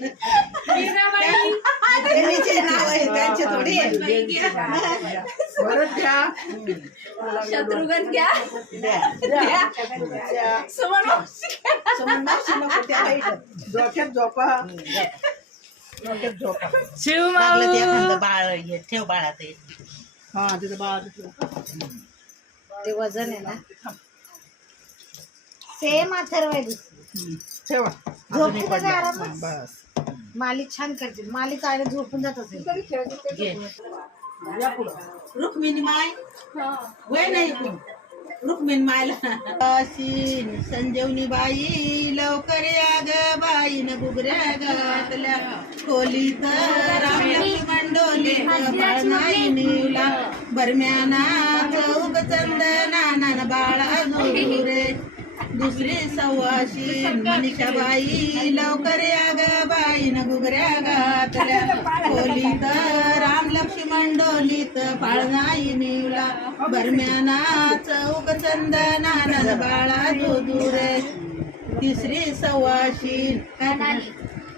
त्यांचे नाव आहे त्यांचे थोडी परत घ्या. शत्रुघ्न घ्या. डोक्यात झोपा. डोक्यात झोपा. बाळ हे ठेव बाळा ते हा तिथं बाळा ते वजन आहे ना. सेम अथर्वैदी ठेवा. बस. माली छान करते माली काय झोपून जात असेल. रुक्मिणी माय? वय नाही रुक्मिणी मायला. संजीवनी बाई लवकर या ग बाई न गुगऱ्या गातल्या. खोलीत बाळ नाही निवला बरम्याना चौक चंदना नान बाळा जोरे दुसरी सव्वाशी मनीषाबाई लवकर या ग बाई न गुगऱ्या गातल्या. खोलीत राम लक्ष्मण डोलीत पाळणाई निवला बरम्याना चौक चंदना नन बाळा दुरे तिसरी सव्वाशी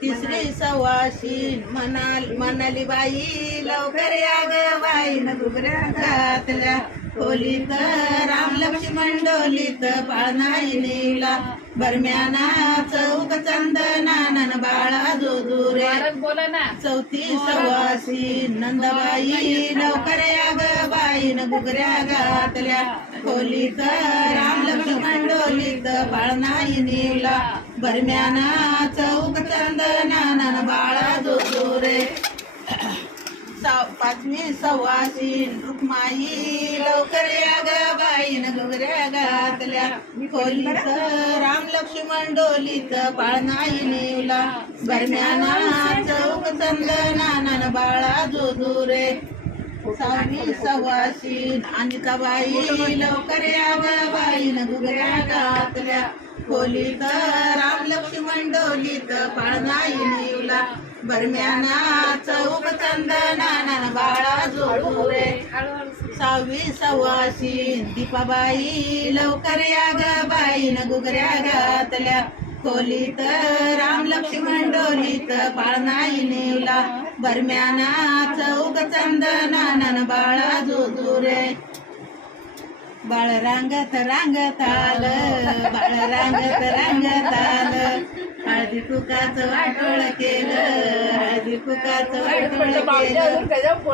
तिसरी सव्वाशी मनाल मनाली बाई लवकर या ग बाई न गुगऱ्या घातल्या खोलीत राम लक्ष्मण डोलीत पाळणाई निवला बरम्याना चौक चंदना नन बाळा ना. चौथी सवासी नंदबाई लवकर या ग बाई न गुगऱ्या घातल्या खोलीत राम लक्ष्मण डोलीत पाळणाई निवला बरम्याना चौक चंदना नन बाळा जोदुरे साव- पाचवी सव्वाशी रुक्माई लवकर या ग बाई न गुगऱ्या घातल्या खोलीत राम लक्ष्मण डोलीत पाळणाई निवला बरम्याना चौक चंदना नन बाळा जोदुरे सहावी सव्वाशी अनिता बाई लवकर या ग बाई न गुगऱ्या घातल्या. खोलीत राम लक्ष्मण डोलीत पाळणाई निवला बरम्याना चौक चंदना बाळा जोडुरे. सहावी सव्वाशी दीपाबाई लवकर या ग बाई न गुगऱ्या घातल्या खोलीत राम लक्ष्मण डोलीत पाळणाई नेवला. बरम्याना चौक चंदना नन बाळा जोजुरे बाळ रांगत रांगत आल बाळ रांगत रांगत आल. हळदी कुकाचं वाटोळ केलं हळदी कुकाचं वाटोळ केलं.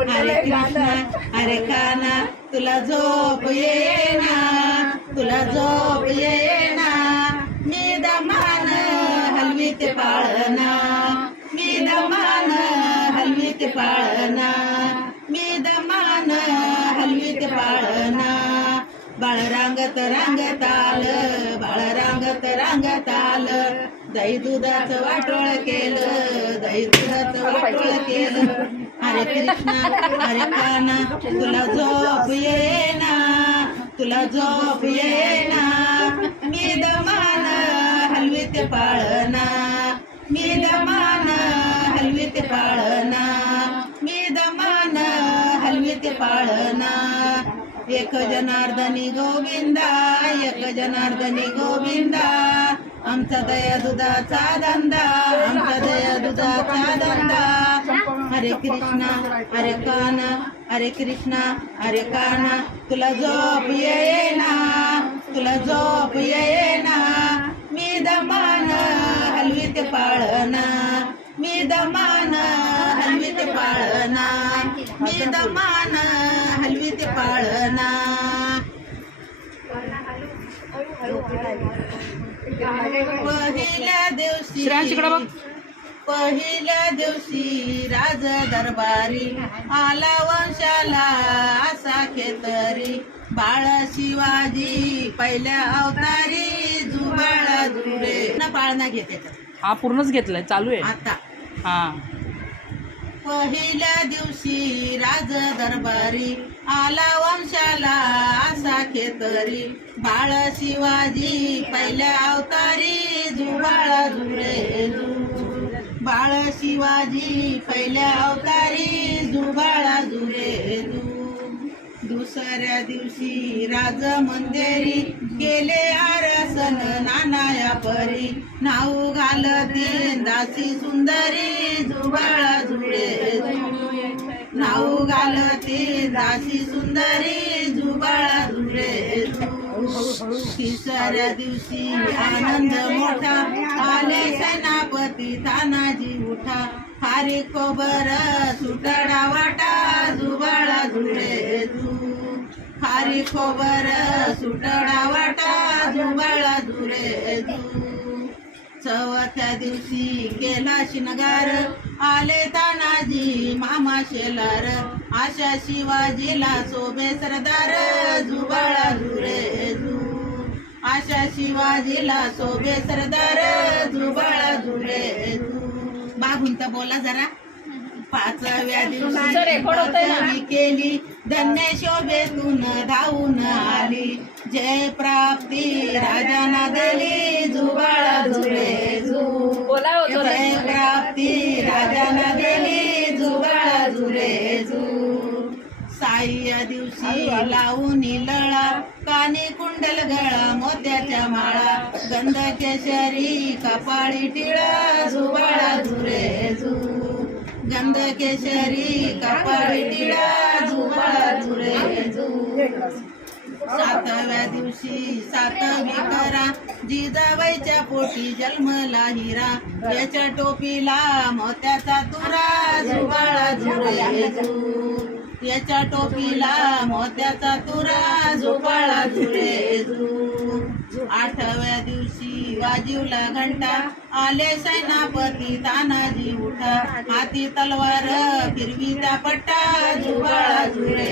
हरे कृष्णा हरे काना तुला झोप येना तुला झोप येना मी दमान हलवी ते पाळना मी दमान हलवी ते पाळना रांगत रांगत बाळ रांगत रांगत आल. दही दुधाचं वाटोळ केलं दही दुधाचं वाटोळ केलं. हरे कृष्णा हरे काना तुला झोप येना तुला झोप येना मी दमान हलवी ते पाळना मी दमान हलवी ते पाळना मी दमान हलवी ते पाळना एक जनार्दनी गोविंदा एक जनार्दनी गोविंदा आमचा दया दुधाचा धंदा आमचा दया दुधाचा धंदा. हरे कृष्णा हरे काना हरे कृष्णा हरे काना तुला झोप येना तुला झोप येना मी दमान हलवी ते पाळना मी दमान ते पाळना मी दमान हलवी ते पाळना पहिल्या दिवशी. पहिल्या दिवशी राज दरबारी आला वंशाला असा खेतरी. बाळ शिवाजी पहिल्या अवतारी जुबाळा जुरे. न पाळणा घेते. हा पूर्णच घेतलाय चालू आहे. आता. हा. पहिल्या दिवशी राज दरबारी आला वंशाला असा खेतरी. बाळ शिवाजी पहिल्या अवतारी जुबाळा जुरे बाळ शिवाजी पहिल्या अवतारी जुबाळा जुरे दुसऱ्या दिवशी राज मंदिरी केले आरसन परी नाऊ घालते दासी सुंदरी जुबळ जुळे नाऊ घालते दासी सुंदरी जुबळ जुळे तिसऱ्या दिवशी आनंद मोठा आले सेनापती तानाजी उठा. फारी कोबर सुटडा वाटा जुबाळा जुळे खारी खोबर सुटडा वाटा जुबाळा जुळे तू चौथ्या दिवशी केला शिनगार. आले तानाजी मामा शेलार. आशा शिवाजीला सोबे सरदार. जुबाळा जुरे जू. आशा शिवाजीला सोबे सरदार. जुबाळा जुरे जू. बागुंत बोला जरा. पाचव्या? दिवशी केली. धन्य शोभेतून धावून आली. जय प्राप्ती राजाना दिली जुबाळा जुरे जू. बोला हो. जय प्राप्ती राजाला दिली जुगाळा जुरे जू. साई या दिवशी लावून लळा कानी कुंडल गळा मोत्याच्या माळा गंध केशरी कपाळी टिळा जुबाळा जुरे जू. गंध केशरी कपाळी टिळा जुबाळा जुरे जू. सातव्या दिवशी सातवी करा जिजाबाईच्या पोटी जन्मला हिरा. याच्या टोपीला मोत्याचा तुरा जुबाळा जुरे जू याच्या टोपीला मोत्याचा तुरा जुबाळा जुरे जू आठव्या दिवशी वाजीवला घंटा आले सेनापती तानाजी उठा. हाती तलवार फिरवी त्या पट्टा जुबाळा जुरे